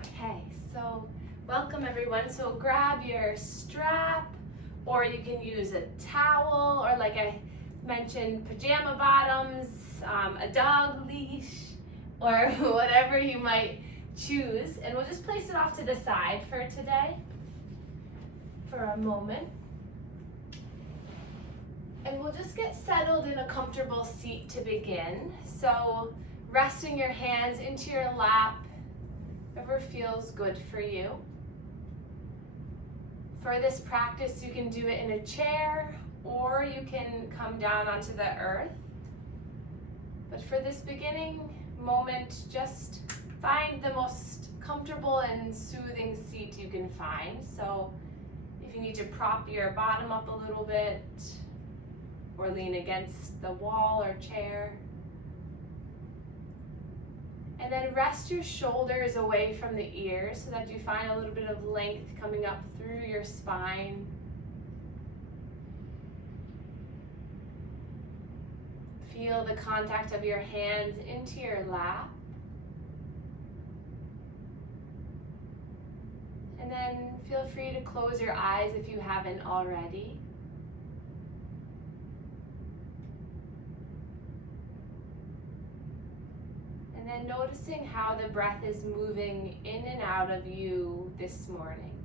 Okay, so welcome everyone. So grab your strap, or you can use a towel, or like I mentioned, pajama bottoms, a dog leash, or whatever you might choose. And we'll just place it off to the side for today, for a moment. And we'll just get settled in a comfortable seat to begin. So resting your hands into your lap, whatever feels good for you. For this practice, you can do it in a chair, or you can come down onto the earth. But for this beginning moment, just find the most comfortable and soothing seat you can find. So if you need to prop your bottom up a little bit, or lean against the wall or chair. And then rest your shoulders away from the ears so that you find a little bit of length coming up through your spine. Feel the contact of your hands into your lap. And then feel free to close your eyes if you haven't already. And then noticing how the breath is moving in and out of you this morning.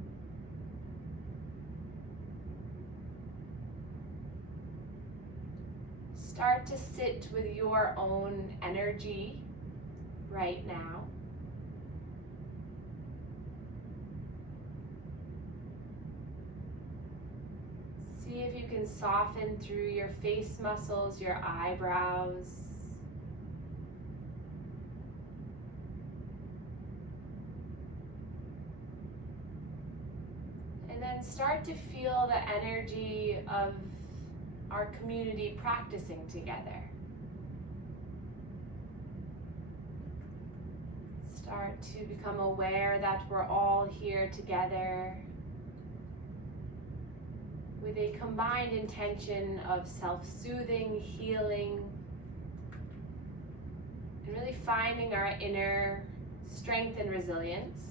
Start to sit with your own energy right now. See if you can soften through your face muscles, your eyebrows. And then start to feel the energy of our community practicing together. Start to become aware that we're all here together with a combined intention of self-soothing, healing, and really finding our inner strength and resilience.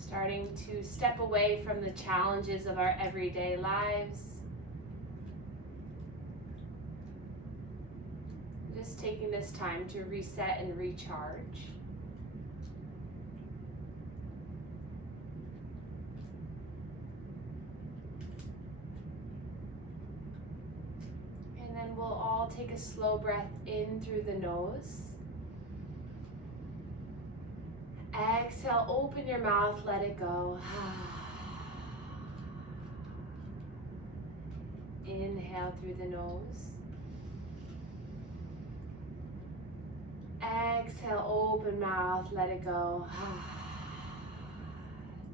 Starting to step away from the challenges of our everyday lives. Just taking this time to reset and recharge. And then we'll all take a slow breath in through the nose. Exhale, open your mouth, let it go. Inhale through the nose. Exhale, open mouth, let it go.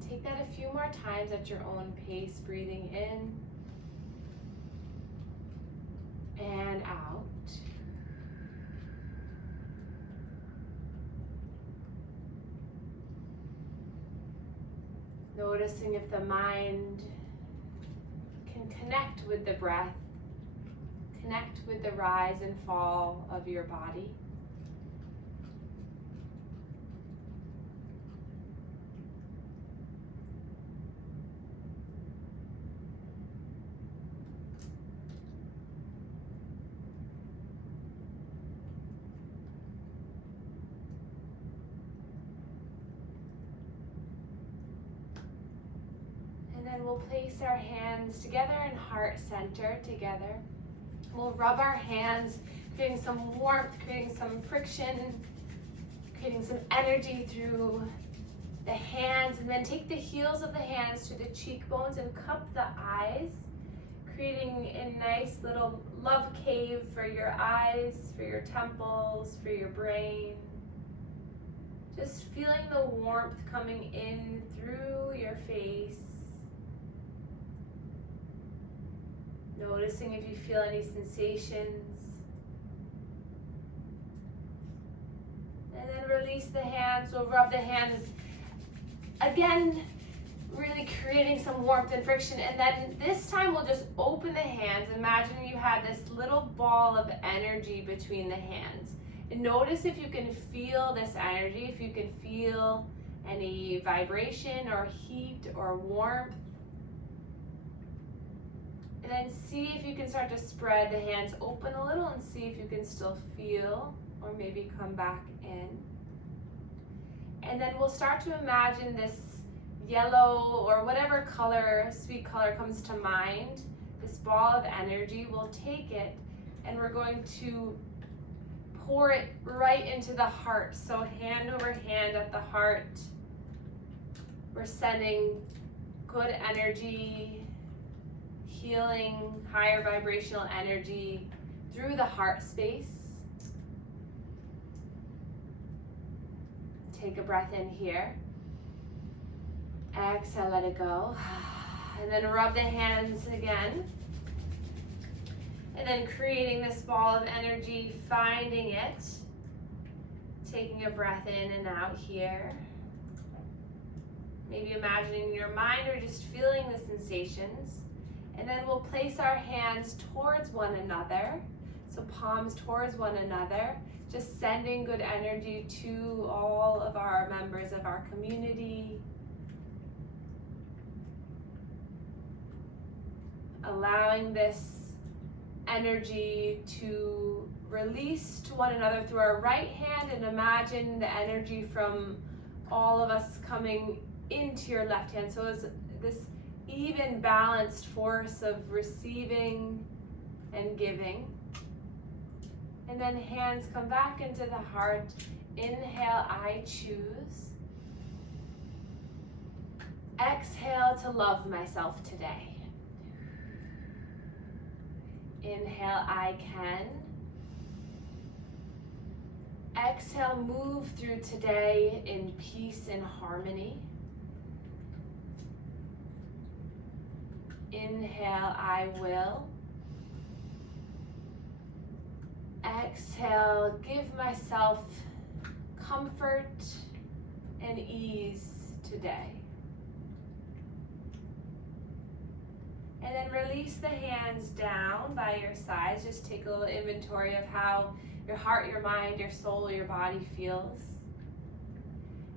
Take that a few more times at your own pace, breathing in and out. Noticing if the mind can connect with the breath, connect with the rise and fall of your body. And then we'll place our hands together in heart center together. We'll rub our hands, creating some warmth, creating some friction, creating some energy through the hands. And then take the heels of the hands to the cheekbones and cup the eyes, creating a nice little love cave for your eyes, for your temples, for your brain. Just feeling the warmth coming in through your face. Noticing if you feel any sensations. And then release the hands. We'll rub the hands again really creating some warmth and friction. And then this time we'll just open the hands. Imagine you had this little ball of energy between the hands. And notice if you can feel this energy, if you can feel any vibration or heat or warmth. And then see if you can start to spread the hands open a little and see if you can still feel or maybe come back in. And then we'll start to imagine this yellow or whatever color, sweet color comes to mind, this ball of energy. We'll take it and we're going to pour it right into the heart. So hand over hand at the heart. We're sending good energy, healing, higher vibrational energy through the heart space. Take a breath in here. Exhale, let it go. And then rub the hands again. And then creating this ball of energy, finding it. Taking a breath in and out here. Maybe imagining in your mind or just feeling the sensations. And then we'll place our hands towards one another. So palms towards one another. Just sending good energy to all of our members of our community. Allowing this energy to release to one another through our right hand, and imagine the energy from all of us coming into your left hand. So it's this even balanced force of receiving and giving. And then hands come back into the heart. Inhale, I choose. Exhale to love myself today. Inhale, I can. Exhale, move through today in peace and harmony. Inhale, I will. Exhale, give myself comfort and ease today. And then release the hands down by your sides. Just take a little inventory of how your heart, your mind, your soul, your body feels.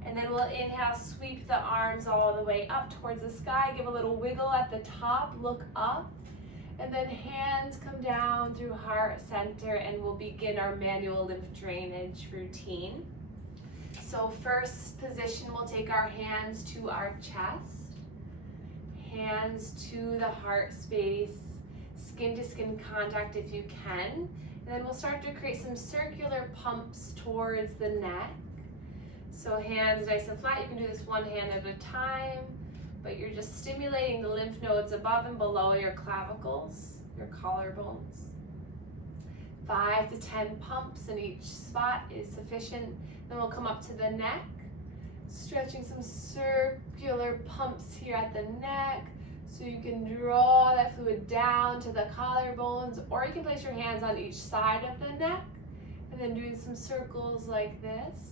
And then we'll inhale, sweep the arms all the way up towards the sky. Give a little wiggle at the top, look up. And then hands come down through heart center, and we'll begin our manual lymph drainage routine. So first position, we'll take our hands to our chest. Hands to the heart space, skin to skin contact if you can. And then we'll start to create some circular pumps towards the neck. So hands nice and flat. You can do this one hand at a time, but you're just stimulating the lymph nodes above and below your clavicles, your collarbones. 5 to 10 pumps in each spot is sufficient. Then we'll come up to the neck. Stretching some circular pumps here at the neck, so you can draw that fluid down to the collarbones, or you can place your hands on each side of the neck and then doing some circles like this.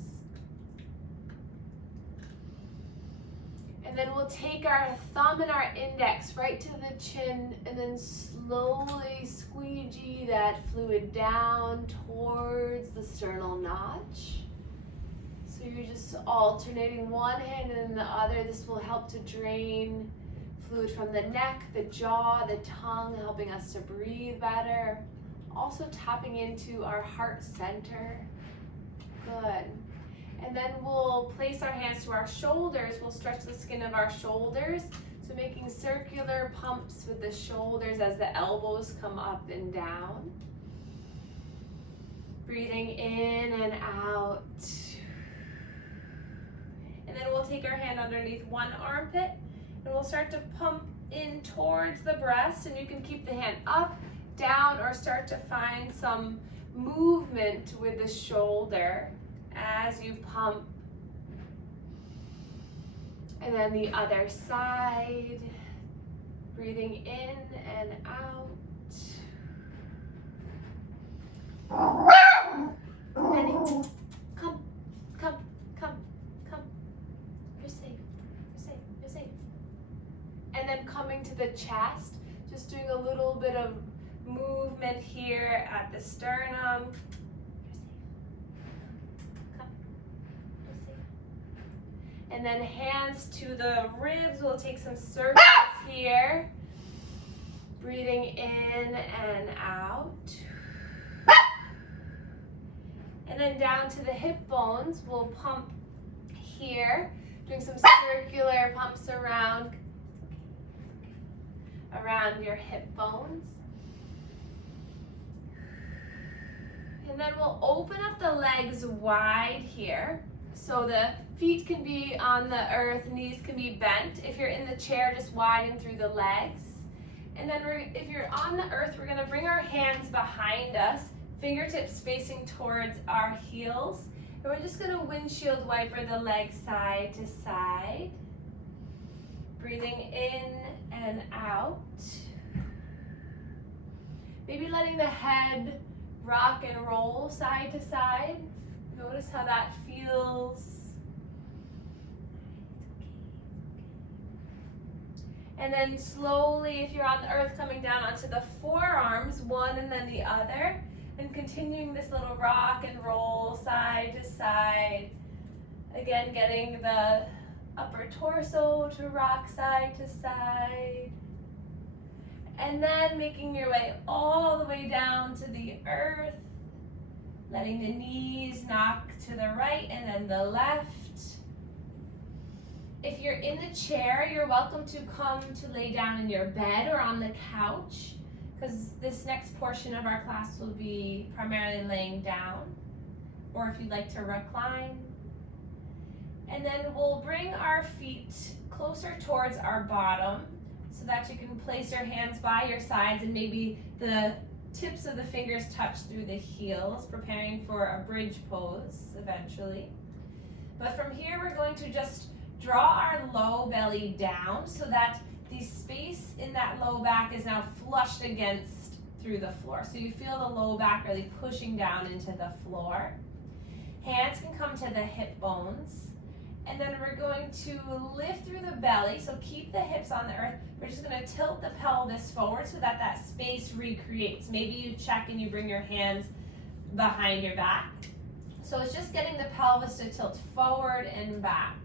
And then we'll take our thumb and our index right to the chin and then slowly squeegee that fluid down towards the sternal notch. So you're just alternating one hand and then the other. This will help to drain fluid from the neck, the jaw, the tongue, helping us to breathe better. Also tapping into our heart center. Good. And then we'll place our hands to our shoulders. We'll stretch the skin of our shoulders. So making circular pumps with the shoulders as the elbows come up and down. Breathing in and out. And then we'll take our hand underneath one armpit and we'll start to pump in towards the breast, and you can keep the hand up, down, or start to find some movement with the shoulder as you pump. And then the other side, breathing in and out. Ready? Come. You're safe. and then coming to the chest, just doing a little bit of movement here at the sternum. And then hands to the ribs. We'll take some circles here. Breathing in and out. And then down to the hip bones. We'll pump here. Doing some circular pumps around your hip bones. And then we'll open up the legs wide here. So the feet can be on the earth, knees can be bent. If you're in the chair, just widen through the legs. And then if you're on the earth, we're gonna bring our hands behind us, fingertips facing towards our heels. And we're just gonna windshield wiper the legs side to side. Breathing in and out. Maybe letting the head rock and roll side to side. Notice how that feels. And then slowly, if you're on the earth, coming down onto the forearms, one and then the other, and continuing this little rock and roll side to side. Again, getting the upper torso to rock side to side. And then making your way all the way down to the earth. Letting the knees knock to the right and then the left. If you're in the chair, you're welcome to come to lay down in your bed or on the couch, because this next portion of our class will be primarily laying down, or if you'd like to recline. And then we'll bring our feet closer towards our bottom so that you can place your hands by your sides and maybe the tips of the fingers touch through the heels, preparing for a bridge pose eventually. But from here, we're going to just draw our low belly down so that the space in that low back is now flushed against through the floor. So you feel the low back really pushing down into the floor. Hands can come to the hip bones. And then we're going to lift through the belly, so keep the hips on the earth. We're just going to tilt the pelvis forward so that that space recreates. Maybe you check and you bring your hands behind your back. So it's just getting the pelvis to tilt forward and back.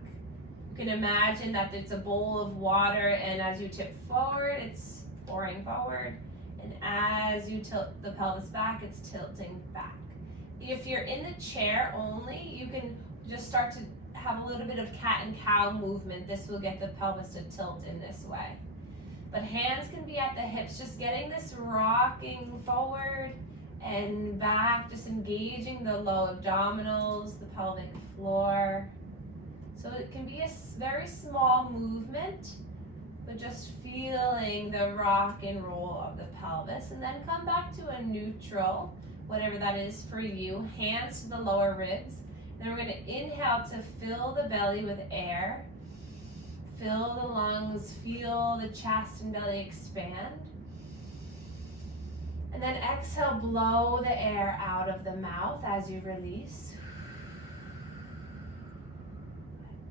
You can imagine that it's a bowl of water, and as you tip forward, it's pouring forward. And as you tilt the pelvis back, it's tilting back. If you're in the chair only, you can just start to have a little bit of cat and cow movement. This will get the pelvis to tilt in this way. But hands can be at the hips, just getting this rocking forward and back, just engaging the low abdominals, the pelvic floor. So it can be a very small movement, but just feeling the rock and roll of the pelvis. And then come back to a neutral, whatever that is for you. Hands to the lower ribs. Then we're going to inhale to fill the belly with air. Fill the lungs, feel the chest and belly expand. And then exhale, blow the air out of the mouth as you release.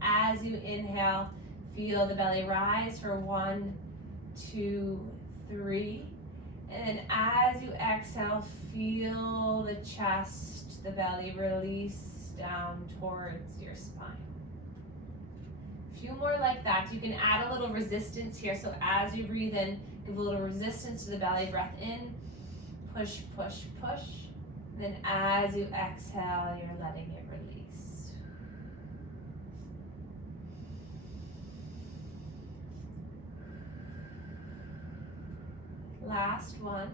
As you inhale, feel the belly rise for 1, 2, 3. And then as you exhale, feel the chest, the belly release down towards your spine. A few more like that. You can add a little resistance here. So as you breathe in, give a little resistance to the belly. Breath in, push, push, push. And then as you exhale, you're letting it release. Last one.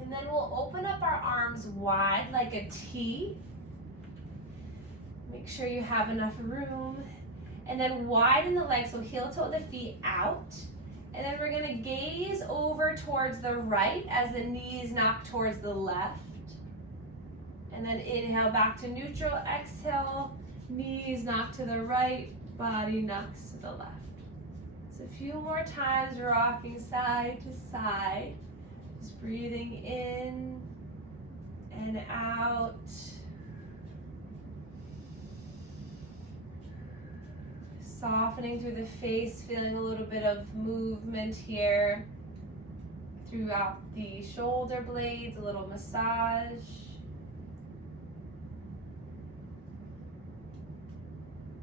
And then we'll open up our arms wide like a T. Make sure you have enough room. And then widen the legs, so heel toe the feet out. And then we're going to gaze over towards the right as the knees knock towards the left. And then inhale back to neutral. Exhale, knees knock to the right, body knocks to the left. So a few more times, rocking side to side. Just breathing in and out. Softening through the face, feeling a little bit of movement here throughout the shoulder blades, a little massage.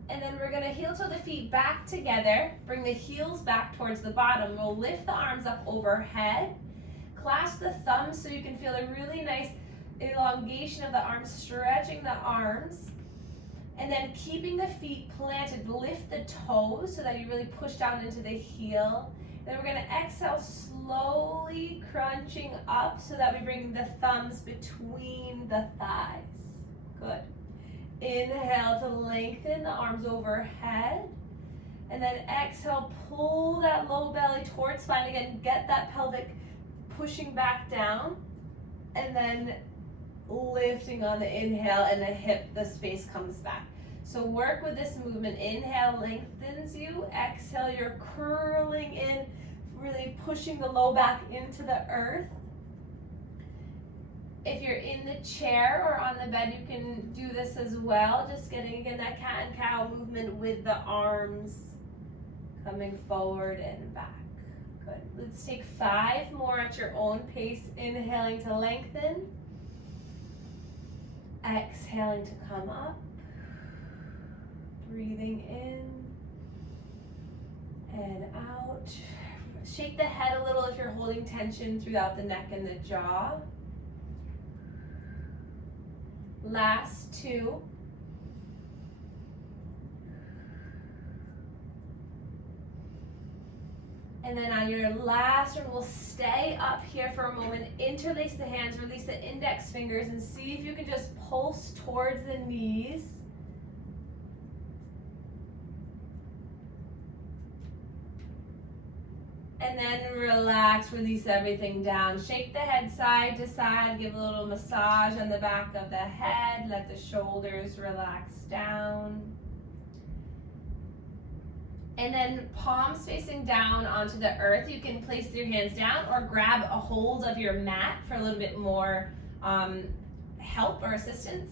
And then we're gonna heel toe the feet back together, bring the heels back towards the bottom. We'll lift the arms up overhead, clasp the thumbs so you can feel a really nice elongation of the arms, stretching the arms. And then keeping the feet planted, lift the toes so that you really push down into the heel. Then we're gonna exhale, slowly crunching up so that we bring the thumbs between the thighs. Good. Inhale to lengthen the arms overhead. And then exhale, pull that low belly towards spine. Again, get that pelvic pushing back down. And then lifting on the inhale and the hip, the space comes back. So work with this movement. Inhale lengthens you. Exhale, you're curling in, really pushing the low back into the earth. If you're in the chair or on the bed, you can do this as well. Just getting, again, that cat and cow movement with the arms coming forward and back. Good. Let's take 5 more at your own pace. Inhaling to lengthen. Exhaling to come up. Breathing in and out. Shake the head a little if you're holding tension throughout the neck and the jaw. Last 2. And then on your last one, we'll stay up here for a moment, interlace the hands, release the index fingers, and see if you can just pulse towards the knees. And then relax, release everything down. Shake the head side to side, give a little massage on the back of the head, let the shoulders relax down. And then palms facing down onto the earth. You can place your hands down or grab a hold of your mat for a little bit more help or assistance.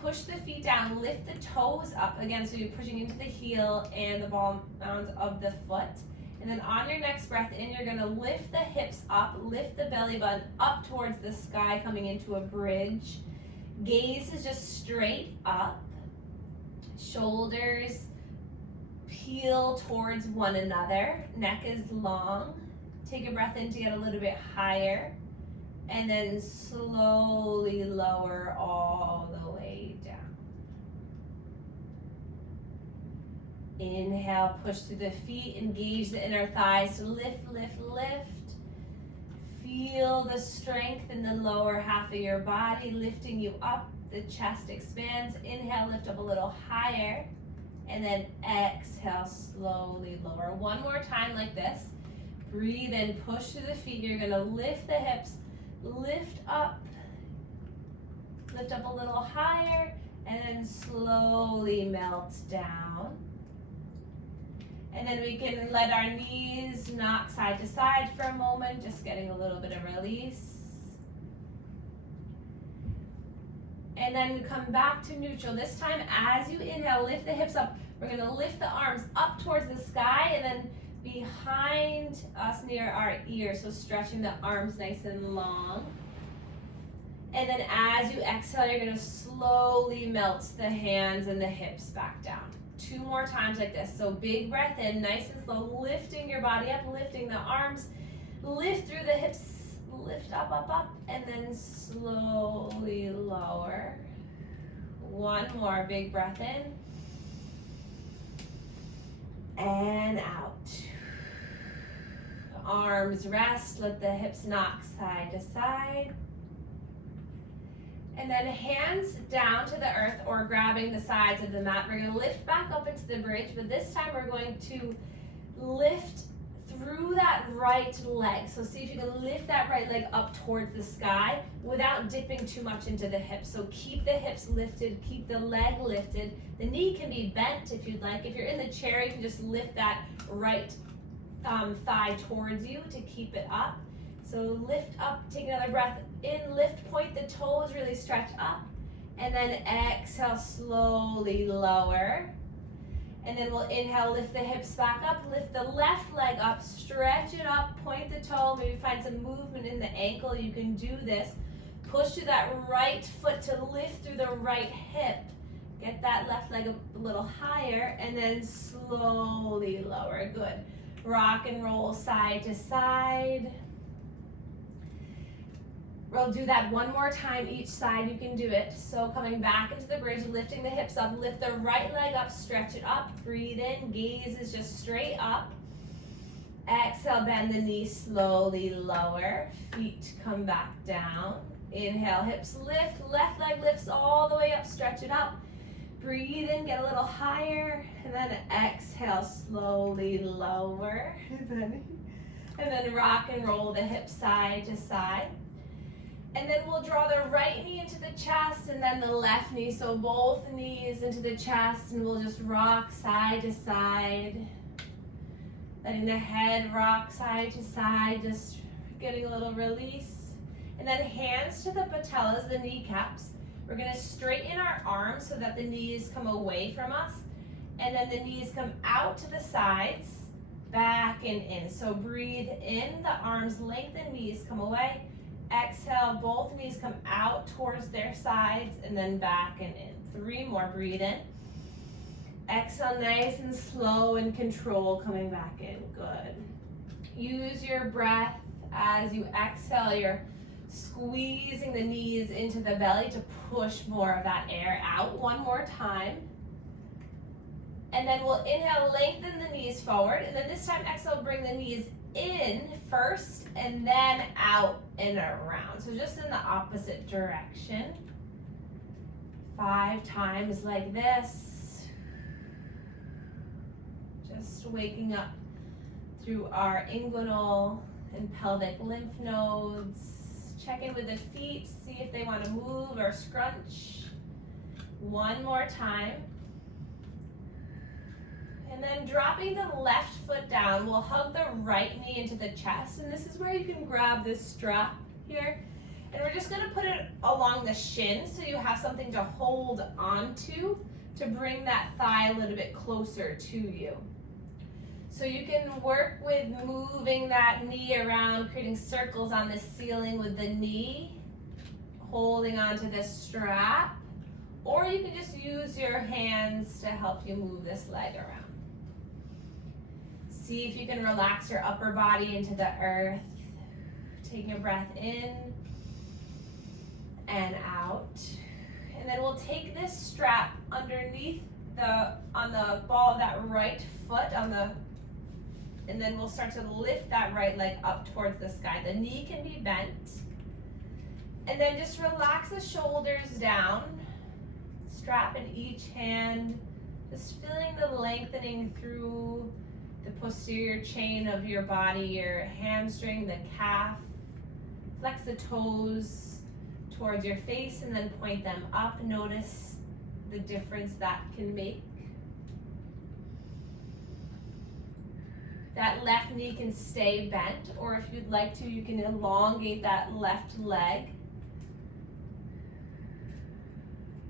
Push the feet down, lift the toes up again, so you're pushing into the heel and the ball mound of the foot. And then on your next breath in, you're gonna lift the hips up, lift the belly button up towards the sky, coming into a bridge. Gaze is just straight up. Shoulders peel towards one another. Neck is long. Take a breath in to get a little bit higher. And then slowly lower all the way down. Inhale, push through the feet, engage the inner thighs to lift, lift, lift. Feel the strength in the lower half of your body, lifting you up. The chest expands. Inhale, lift up a little higher. And then exhale, slowly lower. One more time like this. Breathe in, push through the feet. You're gonna lift the hips, lift up a little higher, and then slowly melt down. And then we can let our knees knock side to side for a moment, just getting a little bit of release. And then come back to neutral. This time, as you inhale, lift the hips up. We're gonna lift the arms up towards the sky and then behind us near our ears. So stretching the arms nice and long. And then as you exhale, you're gonna slowly melt the hands and the hips back down. 2 more times like this. So big breath in, nice and slow, lifting your body up, lifting the arms, lift through the hips, lift up, up, up, and then slowly lower. 1 more big breath in. And out. Arms rest, let the hips knock side to side. And then hands down to the earth or grabbing the sides of the mat. We're going to lift back up into the bridge, but this time we're going to lift through that right leg. So see if you can lift that right leg up towards the sky without dipping too much into the hips. So keep the hips lifted, keep the leg lifted. The knee can be bent if you'd like. If you're in the chair, you can just lift that right thigh towards you to keep it up. So lift up, take another breath in, lift, point the toes, really stretch up. And then exhale, slowly lower. And then we'll inhale, lift the hips back up, lift the left leg up, stretch it up, point the toe, maybe find some movement in the ankle. You can do this. Push through that right foot to lift through the right hip. Get that left leg a little higher, and then slowly lower. Good. Rock and roll side to side. We'll do that one more time each side. You can do it. So coming back into the bridge, lifting the hips up, lift the right leg up, stretch it up, breathe in, gaze is just straight up. Exhale, bend the knees, slowly lower, feet come back down. Inhale, hips lift, left leg lifts all the way up, stretch it up. Breathe in, get a little higher, and then exhale, slowly lower. And then rock and roll the hips side to side. And then we'll draw the right knee into the chest and then the left knee. So both knees into the chest, and we'll just rock side to side. Letting the head rock side to side, just getting a little release. And then hands to the patellas, the kneecaps. We're gonna straighten our arms so that the knees come away from us. And then the knees come out to the sides, back and in. So breathe in, the arms lengthen, knees come away. Exhale, both knees come out towards their sides and then back and in. 3 more, breathe in. Exhale, nice and slow and control, coming back in, good. Use your breath as you exhale, you're squeezing the knees into the belly to push more of that air out. 1 more time. And then we'll inhale, lengthen the knees forward, and then this time exhale, bring the knees in first and then out and around. So just in the opposite direction. 5 times like this. Just waking up through our inguinal and pelvic lymph nodes. Check in with the feet, see if they want to move or scrunch. 1 more time. And then dropping the left foot down, we'll hug the right knee into the chest. And this is where you can grab this strap here. And we're just gonna put it along the shin so you have something to hold onto to bring that thigh a little bit closer to you. So you can work with moving that knee around, creating circles on the ceiling with the knee, holding onto this strap, or you can just use your hands to help you move this leg around. See if you can relax your upper body into the earth. Taking a breath in and out. And then we'll take this strap underneath on the ball of that right foot and then we'll start to lift that right leg up towards the sky. The knee can be bent. And then just relax the shoulders down. Strap in each hand. Just feeling the lengthening through the posterior chain of your body, your hamstring, the calf. Flex the toes towards your face and then point them up. Notice the difference that can make. That left knee can stay bent, or if you'd like to, you can elongate that left leg.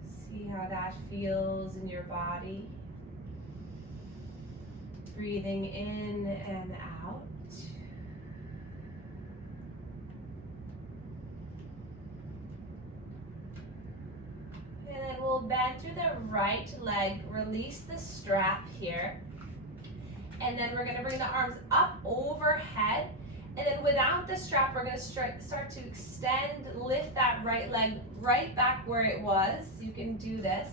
See how that feels in your body. Breathing in and out. And then we'll bend through the right leg, release the strap here. And then we're gonna bring the arms up overhead. And then without the strap, we're gonna start to extend, lift that right leg right back where it was. You can do this.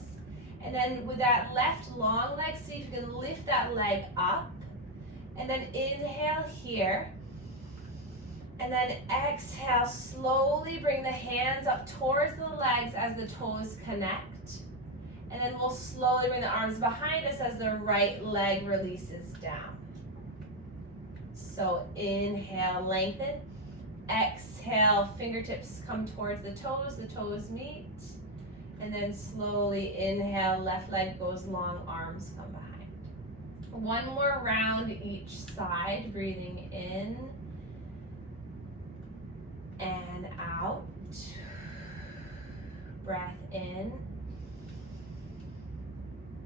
And then with that left long leg, see if you can lift that leg up. And then inhale here. And then exhale, slowly bring the hands up towards the legs as the toes connect. And then we'll slowly bring the arms behind us as the right leg releases down. So inhale, lengthen. Exhale, fingertips come towards the toes meet. And then slowly inhale, left leg goes long, arms come behind. 1 more round each side, breathing in and out. Breath in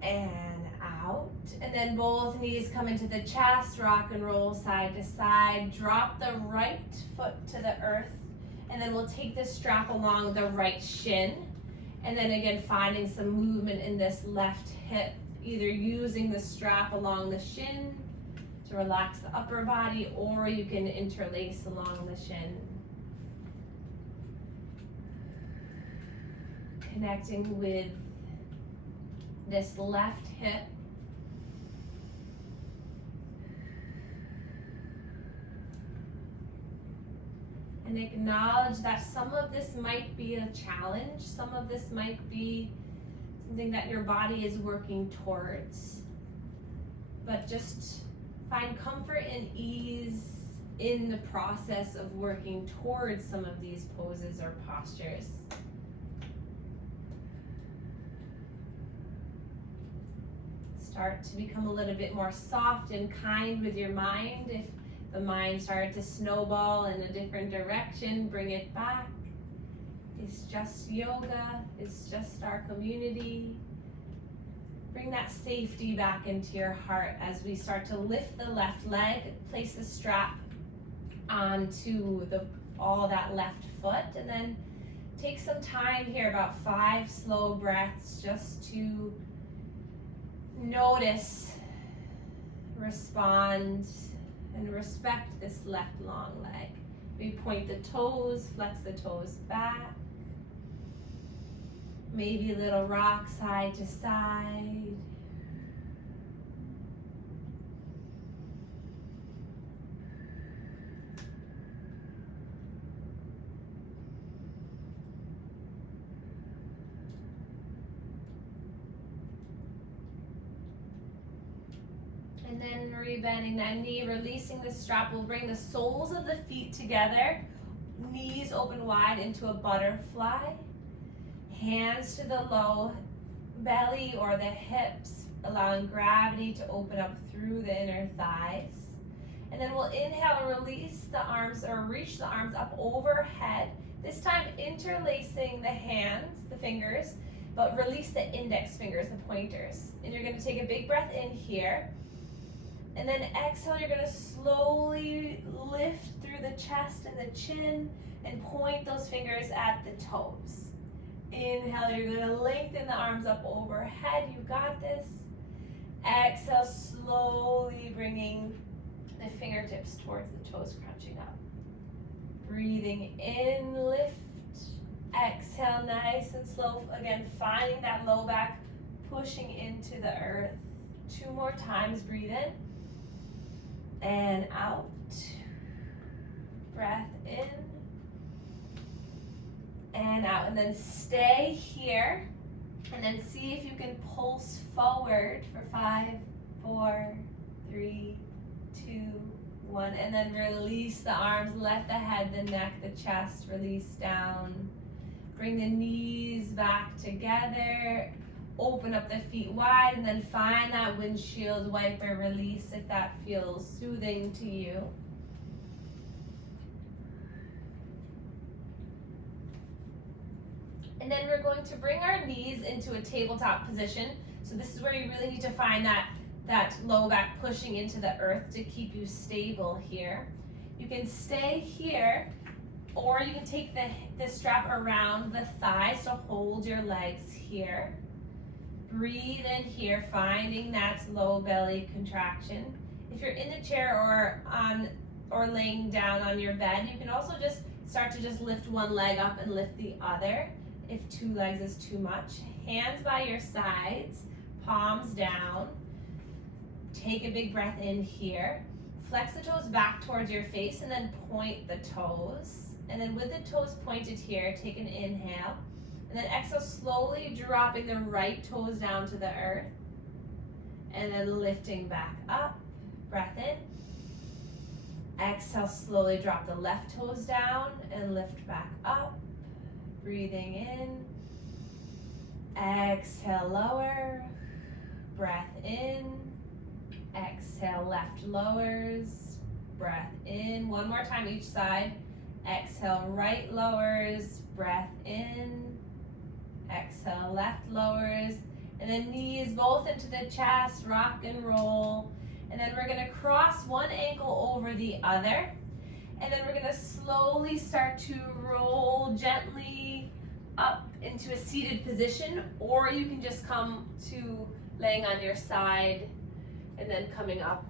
and out. out. And then both knees come into the chest, rock and roll side to side. Drop the right foot to the earth. And then we'll take this strap along the right shin. And then again, finding some movement in this left hip, either using the strap along the shin to relax the upper body, or you can interlace along the shin. Connecting with this left hip. And acknowledge that some of this might be a challenge, some of this might be something that your body is working towards. But just find comfort and ease in the process of working towards some of these poses or postures. Start to become a little bit more soft and kind with your mind. If the mind started to snowball in a different direction, bring it back. It's just yoga, it's just our community. Bring that safety back into your heart as we start to lift the left leg, place the strap onto all that left foot, and then take some time here, about 5 slow breaths, just to notice, respond, and respect this left long leg. We point the toes, flex the toes back. Maybe a little rock side to side. And then rebending that knee, releasing the strap. We'll bring the soles of the feet together, knees open wide into a butterfly. Hands to the low belly or the hips, allowing gravity to open up through the inner thighs. And then we'll inhale and release the arms, or reach the arms up overhead. This time interlacing the hands, the fingers, but release the index fingers, the pointers. And you're going to take a big breath in here. And then exhale, you're going to slowly lift through the chest and the chin and point those fingers at the toes. Inhale, you're going to lengthen the arms up overhead. You got this. Exhale, slowly bringing the fingertips towards the toes, crunching up. Breathing in, lift. Exhale, nice and slow. Again, finding that low back, pushing into the earth. 2 more times, breathe in. And out. Breath in. And out, and then stay here, and then see if you can pulse forward for 5, 4, 3, 2, 1, and then release the arms, let the head, the neck, the chest release down. Bring the knees back together, open up the feet wide, and then find that windshield wiper release if that feels soothing to you. And then we're going to bring our knees into a tabletop position. So this is where you really need to find that low back pushing into the earth to keep you stable here. You can stay here, or you can take the strap around the thighs to hold your legs here. Breathe in here, finding that low belly contraction. If you're in the chair or laying down on your bed, you can also just start to just lift one leg up and lift the other. If 2 legs is too much, hands by your sides, palms down. Take a big breath in here. Flex the toes back towards your face and then point the toes. And then with the toes pointed here, take an inhale. And then exhale, slowly dropping the right toes down to the earth. And then lifting back up. Breath in. Exhale, slowly drop the left toes down and lift back up. Breathing in, exhale, lower, breath in, exhale, left lowers, breath in. 1 more time each side. Exhale, right lowers, breath in, exhale, left lowers, And then knees both into the chest, rock and roll. And then we're gonna cross one ankle over the other. And then we're gonna slowly start to roll gently up into a seated position, or you can just come to laying on your side and then coming up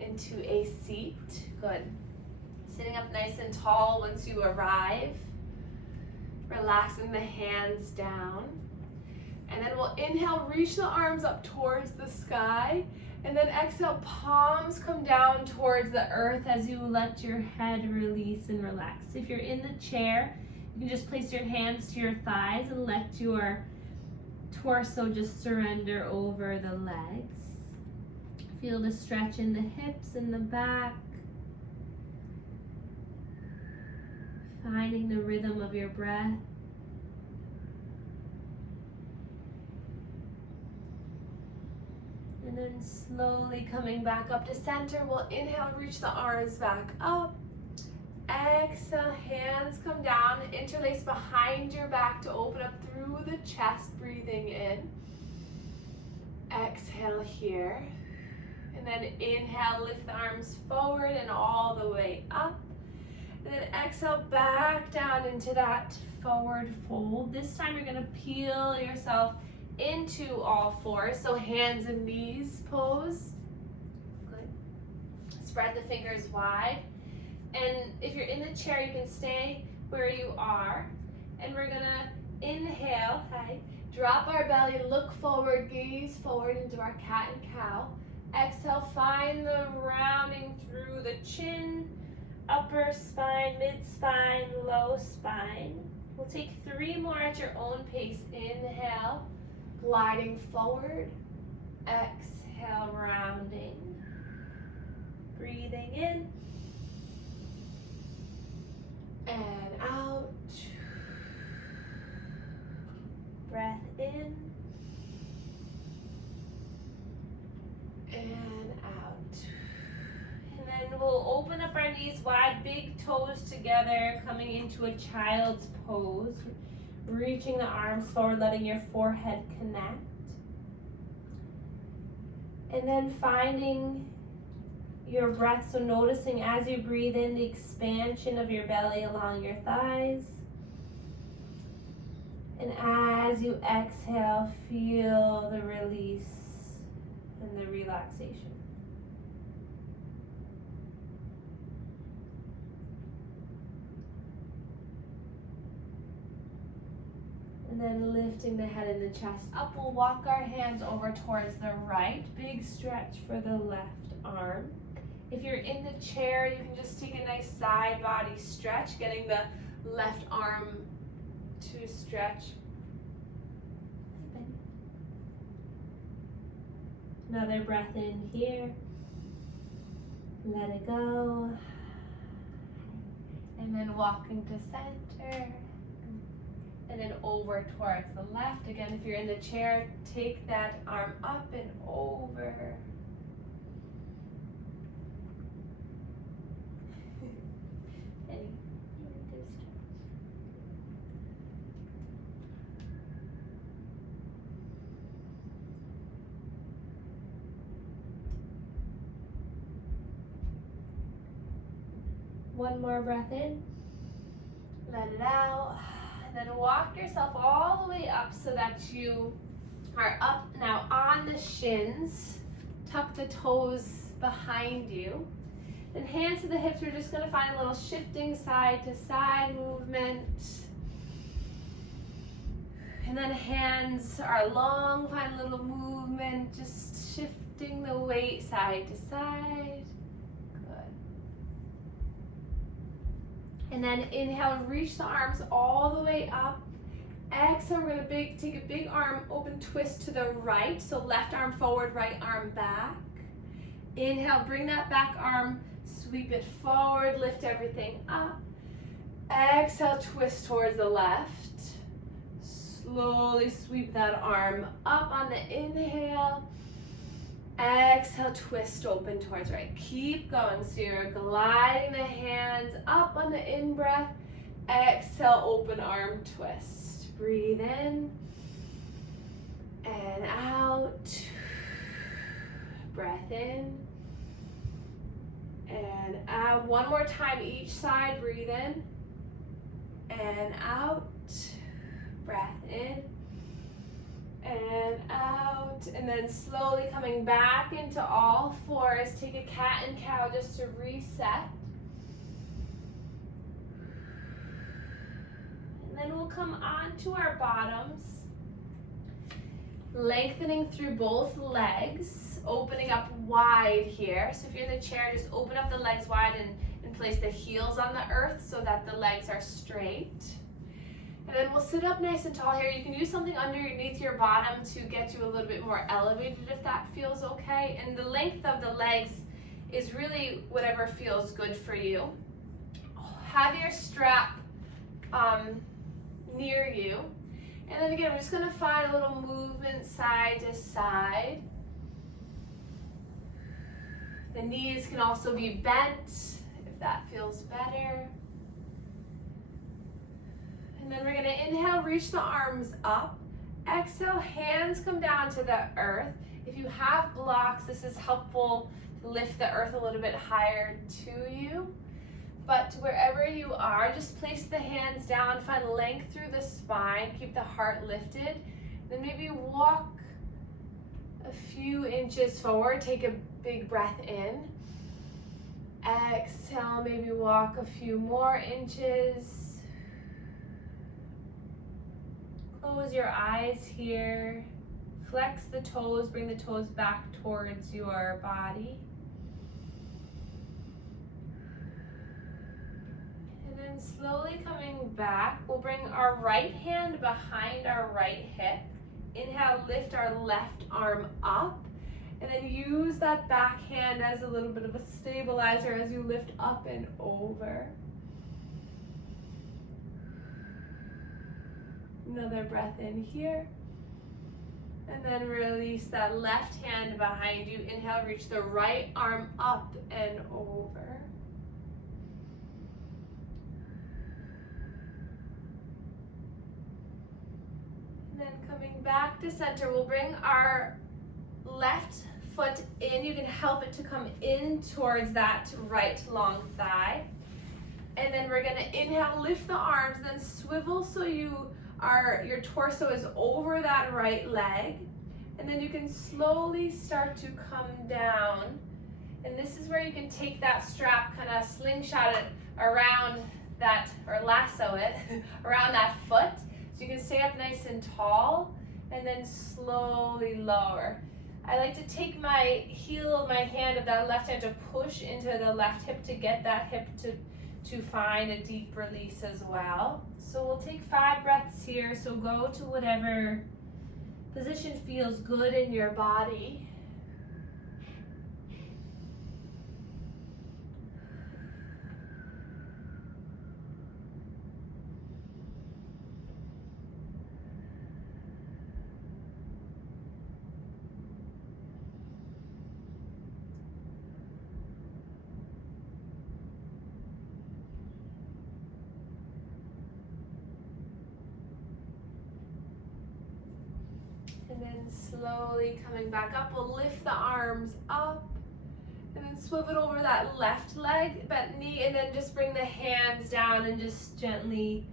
into a seat. Good. Sitting up nice and tall once you arrive. Relaxing the hands down. And then we'll inhale, reach the arms up towards the sky. And then exhale, palms come down towards the earth as you let your head release and relax. If you're in the chair, you can just place your hands to your thighs and let your torso just surrender over the legs. Feel the stretch in the hips and the back. Finding the rhythm of your breath. And then slowly coming back up to center, we'll inhale, reach the arms back up. Exhale, hands come down, interlace behind your back to open up through the chest, breathing in. Exhale here. And then inhale, lift the arms forward and all the way up. And then exhale, back down into that forward fold. This time you're gonna peel yourself into all fours, so hands and knees pose. Good. Spread the fingers wide. And if you're in the chair, you can stay where you are. And we're gonna inhale, drop our belly, look forward, gaze forward into our cat and cow. Exhale, find the rounding through the chin, upper spine, mid spine, low spine. We'll take 3 more at your own pace. Inhale, gliding forward. Exhale, rounding. Breathing in. And out. Breath in. And out. And then we'll open up our knees wide, big toes together, coming into a child's pose. Reaching the arms forward, letting your forehead connect. And then finding your breath, so noticing as you breathe in the expansion of your belly along your thighs. And as you exhale, feel the release and the relaxation. And then lifting the head and the chest up, we'll walk our hands over towards the right. Big stretch for the left arm. If you're in the chair, you can just take a nice side body stretch, getting the left arm to stretch. Another breath in here. Let it go. And then walking to center. And then over towards the left. Again, if you're in the chair, take that arm up and over. One more breath in. Let it out. Then walk yourself all the way up so that you are up now on the shins. Tuck the toes behind you. Then hands to the hips, we're just gonna find a little shifting side to side movement. And then hands are long, find a little movement, just shifting the weight side to side. And then inhale, reach the arms all the way up. Exhale, we're gonna take a big arm open twist to the right. So left arm forward, right arm back. Inhale, bring that back arm, sweep it forward, lift everything up. Exhale, twist towards the left. Slowly sweep that arm up on the inhale. Exhale, twist open towards right. Keep going. So you're gliding the hands up on the in-breath. Exhale, open arm twist. Breathe in. and out. Breath in and out. One more time each side. Breathe in and out. Breath in and out. And then slowly coming back into all fours. Take a cat and cow just to reset. And then we'll come onto our bottoms, lengthening through both legs, opening up wide here. So if you're in the chair, just open up the legs wide and place the heels on the earth so that the legs are straight. And then we'll sit up nice and tall here. You can use something underneath your bottom to get you a little bit more elevated if that feels okay. And the length of the legs is really whatever feels good for you. Have your strap near you. And then again, we're just gonna find a little movement side to side. The knees can also be bent if that feels better. And then we're gonna inhale, reach the arms up. Exhale, hands come down to the earth. If you have blocks, this is helpful to lift the earth a little bit higher to you. But wherever you are, just place the hands down, find length through the spine, keep the heart lifted. Then maybe walk a few inches forward, take a big breath in. Exhale, maybe walk a few more inches. Close your eyes here. Flex the toes, bring the toes back towards your body. And then slowly coming back, we'll bring our right hand behind our right hip. Inhale, lift our left arm up. And then use that back hand as a little bit of a stabilizer as you lift up and over. Another breath in here. And then release that left hand behind you. Inhale, reach the right arm up and over. And then coming back to center, we'll bring our left foot in. You can help it to come in towards that right long thigh. And then we're gonna inhale, lift the arms, then swivel so your torso is over that right leg. And then you can slowly start to come down. And this is where you can take that strap, kind of slingshot it around that, or lasso it around that foot. So you can stay up nice and tall and then slowly lower. I like to take my heel of my hand of that left hand to push into the left hip to get that hip to find a deep release as well. So we'll take 5 breaths here. So go to whatever position feels good in your body. And then slowly coming back up, we'll lift the arms up and then swivel over that left leg, bent knee, and then just bring the hands down and just gently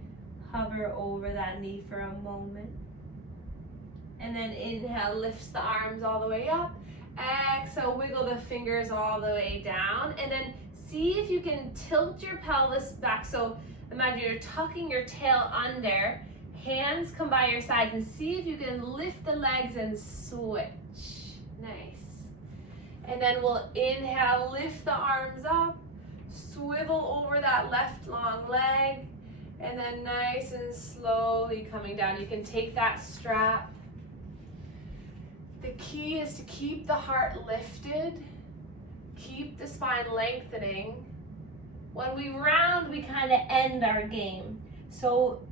hover over that knee for a moment. And then inhale, lifts the arms all the way up. Exhale, wiggle the fingers all the way down. And then see if you can tilt your pelvis back. So imagine you're tucking your tail under. Hands come by your side and see if you can lift the legs and switch. Nice. And then we'll inhale, lift the arms up, swivel over that left long leg, and then nice and slowly coming down. You can take that strap. The key is to keep the heart lifted, keep the spine lengthening. When we round, we kind of end our game. So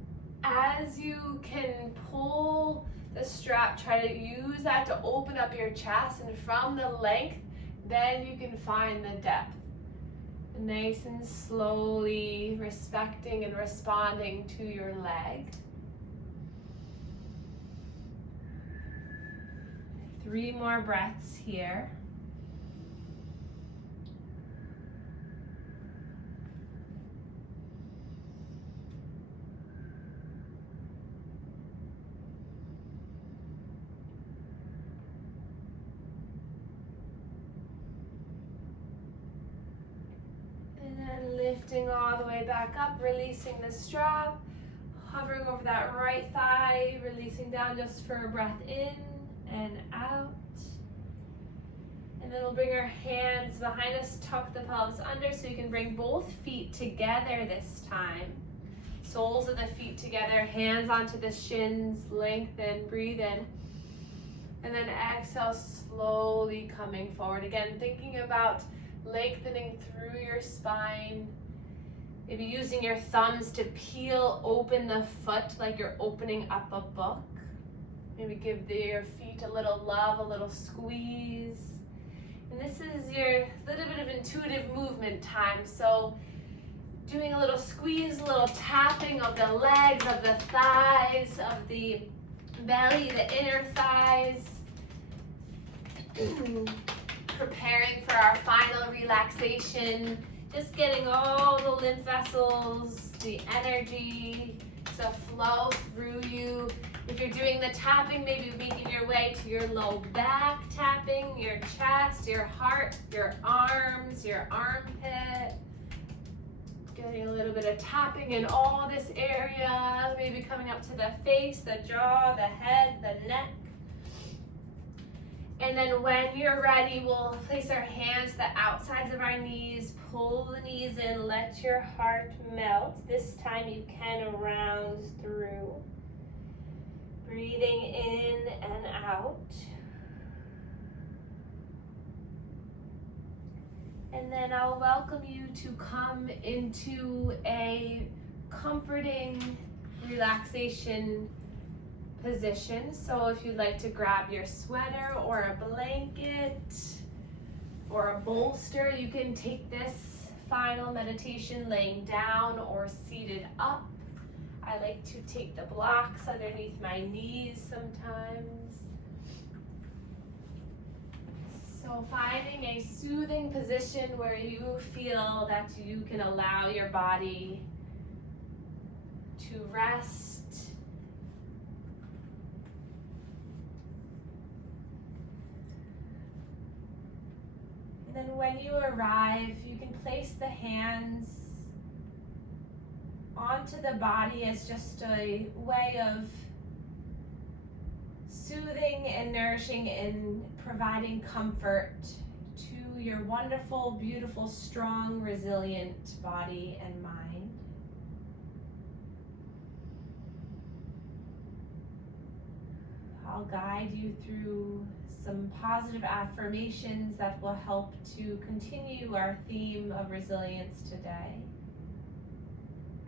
as you can pull the strap, try to use that to open up your chest, and from the length, then you can find the depth. Nice and slowly respecting and responding to your leg. 3 more breaths here. And then lifting all the way back up, releasing the strap, hovering over that right thigh, releasing down just for a breath in and out. And then we'll bring our hands behind us, tuck the pelvis under so you can bring both feet together this time. Soles of the feet together, hands onto the shins, lengthen, breathe in. And then exhale, slowly coming forward. Again, thinking about lengthening through your spine. Maybe using your thumbs to peel open the foot like you're opening up a book. Maybe give your feet a little love, a little squeeze. And this is your little bit of intuitive movement time. So doing a little squeeze, a little tapping of the legs, of the thighs, of the belly, the inner thighs. Preparing for our final relaxation. Just getting all the lymph vessels, the energy to flow through you. If you're doing the tapping, maybe making your way to your low back, tapping your chest, your heart, your arms, your armpit. Getting a little bit of tapping in all this area, maybe coming up to the face, the jaw, the head, the neck. And then when you're ready, we'll place our hands to the outsides of our knees, pull the knees in, let your heart melt. This time you can round through. Breathing in and out. And then I'll welcome you to come into a comforting relaxation position. So if you'd like to grab your sweater or a blanket or a bolster, you can take this final meditation laying down or seated up. I like to take the blocks underneath my knees sometimes. So finding a soothing position where you feel that you can allow your body to rest. And then when you arrive, you can place the hands onto the body as just a way of soothing and nourishing and providing comfort to your wonderful, beautiful, strong, resilient body and mind. I'll guide you through some positive affirmations that will help to continue our theme of resilience today.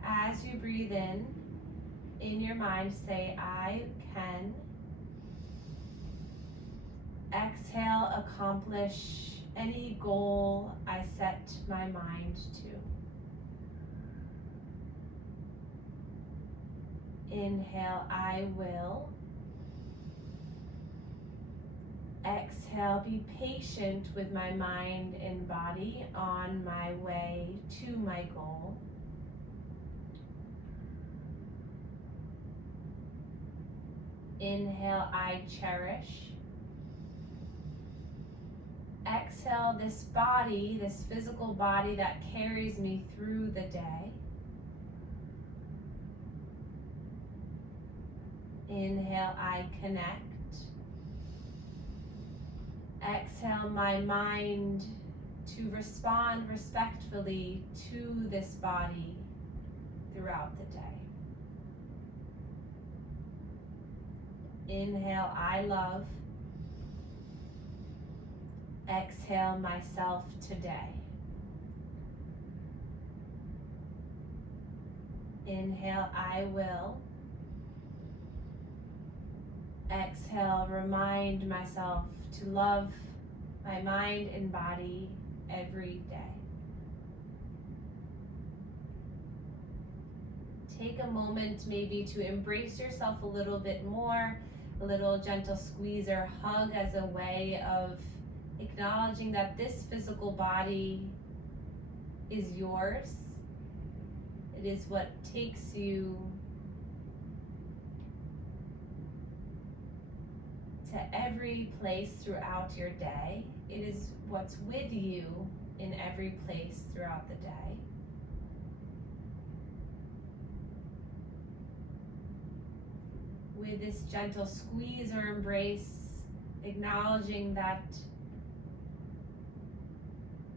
As you breathe in your mind, say, I can. Exhale, accomplish any goal I set my mind to. Inhale, I will. Exhale, be patient with my mind and body on my way to my goal. Inhale, I cherish. Exhale, this body, this physical body that carries me through the day. Inhale, I connect. Exhale, my mind to respond respectfully to this body throughout the day. Inhale, I love. Exhale, myself today. Inhale, I will. Exhale, remind myself to love my mind and body every day. Take a moment maybe to embrace yourself a little bit more a little gentle squeeze or hug as a way of acknowledging that this physical body is yours. It is what takes you to every place throughout your day. It is what's with you in every place throughout the day. With this gentle squeeze or embrace, acknowledging that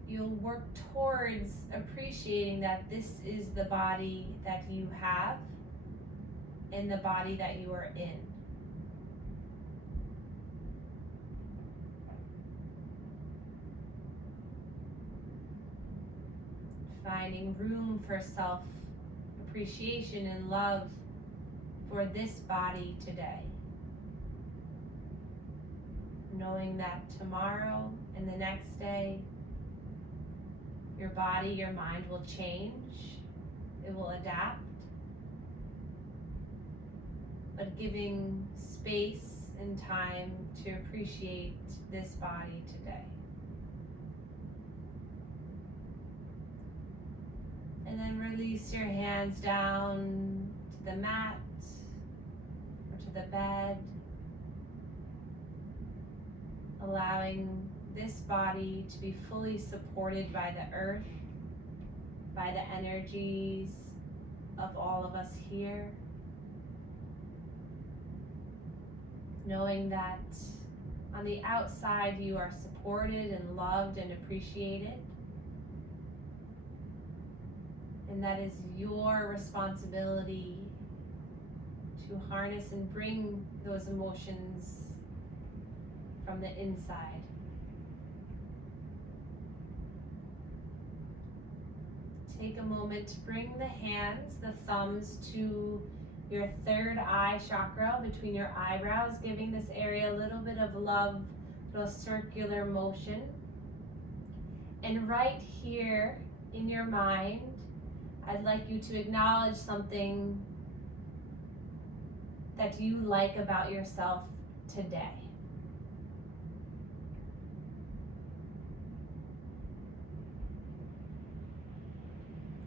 you'll work towards appreciating that this is the body that you have and the body that you are in. Finding room for self-appreciation and love for this body today. Knowing that tomorrow and the next day, your body, your mind will change. It will adapt. But giving space and time to appreciate this body today. And then release your hands down to the mat or to the bed, allowing this body to be fully supported by the earth, by the energies of all of us here. Knowing that on the outside you are supported and loved and appreciated. And that is your responsibility to harness and bring those emotions from the inside. Take a moment to bring the hands, the thumbs, to your third eye chakra between your eyebrows, giving this area a little bit of love, a little circular motion. And right here in your mind, I'd like you to acknowledge something that you like about yourself today.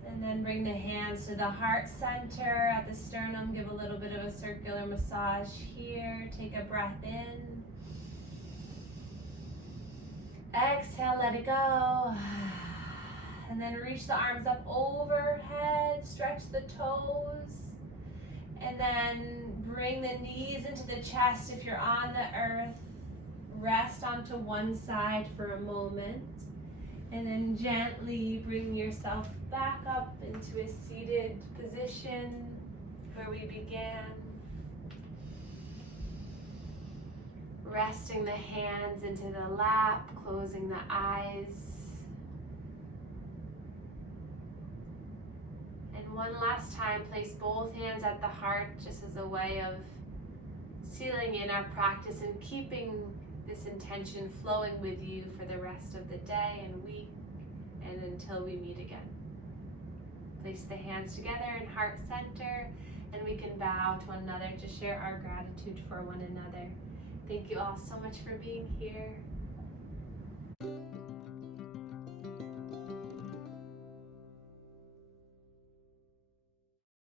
And then bring the hands to the heart center at the sternum. Give a little bit of a circular massage here. Take a breath in. Exhale, let it go. And then reach the arms up overhead. Stretch the toes. And then bring the knees into the chest if you're on the earth. Rest onto one side for a moment. And then gently bring yourself back up into a seated position where we began. Resting the hands into the lap, closing the eyes. And one last time, place both hands at the heart just as a way of sealing in our practice and keeping this intention flowing with you for the rest of the day and week and until we meet again. Place the hands together in heart center and we can bow to one another to share our gratitude for one another. Thank you all so much for being here.